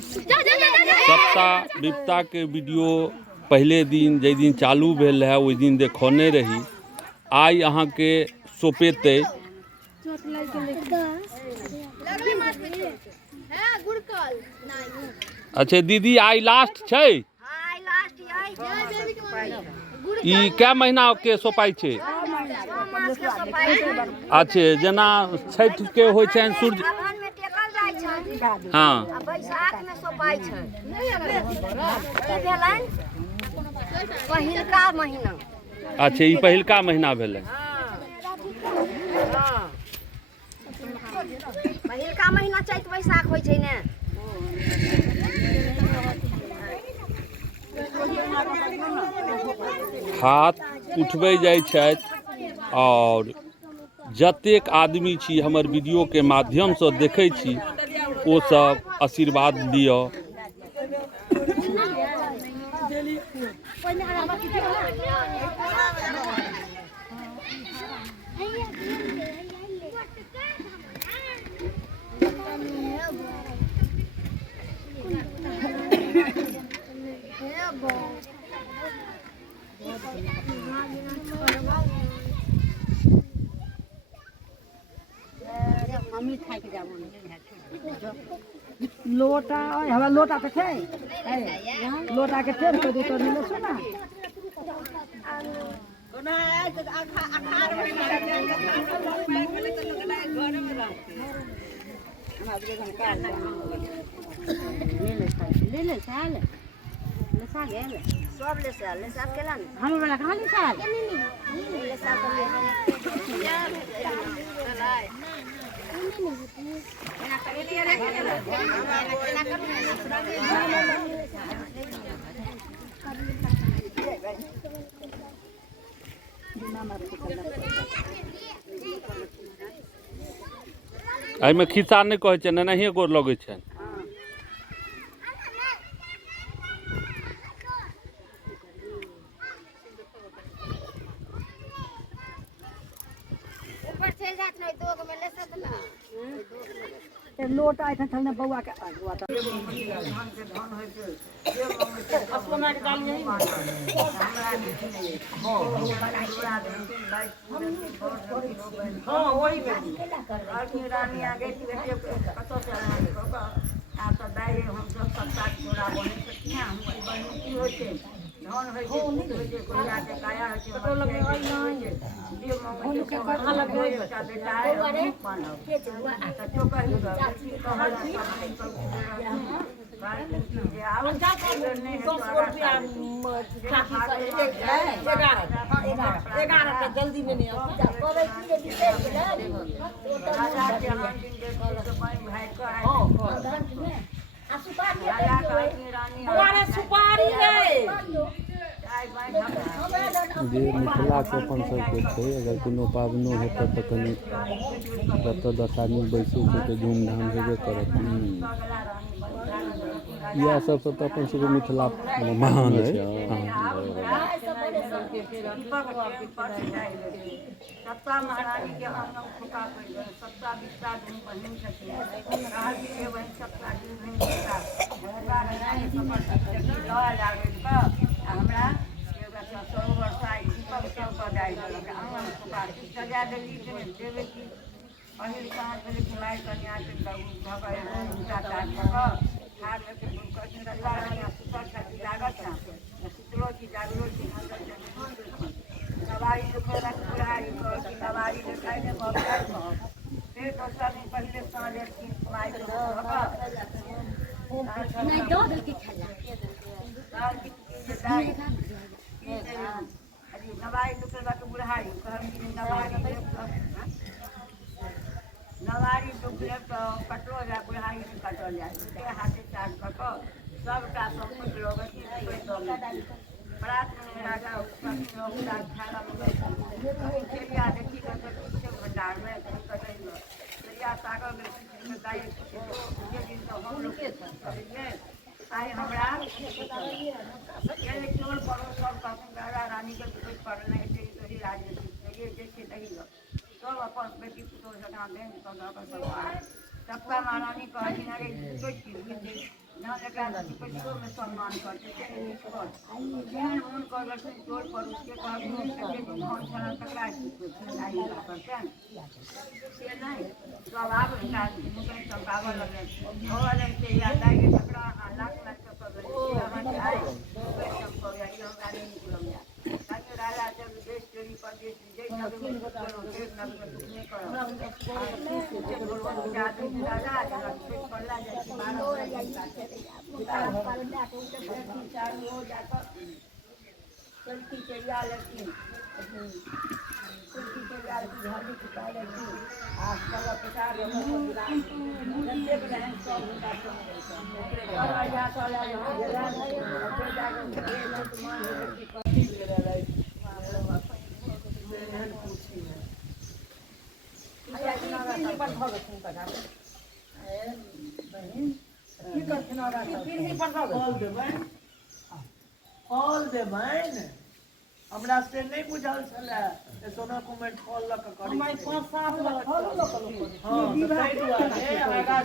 सप्ताह विपता के वीडियो पहले दिन जै दिन चालू भेल रहा ओहि दिन देखौने रही। आई अहाँ के सोपेते अच्छा दीदी आई लास्ट छै ई क्या महीना के सोपाई छै? अच्छा जना छठ के होइ छनि सूर्य हाँ पहिलका महीना। अच्छा ई पहिलका महीना भेलै। पहिलका महीना चैत बैसाख होइ छै ने। हाथ उठबै जाइ छथि और जतेक आदमी छी हमर वीडियो के माध्यम से देखै छी ओ सब आशीर्वाद दिअ। लोटा हमारा लोटा तो है लोटा के टेढ़ कर दे तो नहीं सुना ले ले साल ले साल ले सब ले साल केला ने हम वाला कहां ले साल ले साल एहिमे खिस्सा नहीं कहै छै नहिए गोर लगै छै। लोटा एखन बउआ के जल्दी में नहीं सुपारी जे मिथिला के अपन सबके छै अगर कोनो पाबनो हेतै तऽ कनि जतऽ 10 आदमी बैसै छै तऽ धूमधाम हेबे करत। इएह सबसँ तऽ अपन सबके मिथिला महान छै। सप्ताह महारानी के हम लोग फुका कर सप्ताह विस्तार दिन बहिन छथिन कहा कि वही सप्ताह दिन हमरा सरोवर दीपक सब सजा देली देवे की पहिल कहाँ चले कुमार कन्या के सुतलो की जागरो की दवाई दवाई खाई में फिर दोसर दिन पहले साँझे कुमार दवाई दुखेबा के बुढ़ारी नवारी दुखले तो कटो जाए बुढ़ारी से कटल जाए हाथे चाट कऽ सबटा सब कुछ लोग प्रात में राजा चिड़िया देखी भंडार में सागर में दिन तो हम लोग आई हमरा चोर पड़ो सब राजा रानी के पढ़ने राजनीति सब अपन बेटी पुतोह सटा देन सबका महारानी कहथिन अरे जहाँ एकरा पैसों में सम्मान करते थे जेहन मन कर टोल पर उसके कौन छला तकरा करते हैं से नहीं सब आब मुकन सब आबऽ लगे और से याद आए कि तकरा लाख लाख टका अहाँके आए सब कर या हमरा नहीं निकलम या ताकि राजा जब देश चोरी परदेश जय सब देश नब नहीं करो राजा पड़ला जाए चलती चलिया लड़की चलती चलिया लड़की झाड़ी चुका लड़की आज कल पचास फल देबैन हमरा से नहीं बुझल छलै सोना कमेंट फल लऽ कऽ करै छै 5-7 लाख फल लऽ कऽ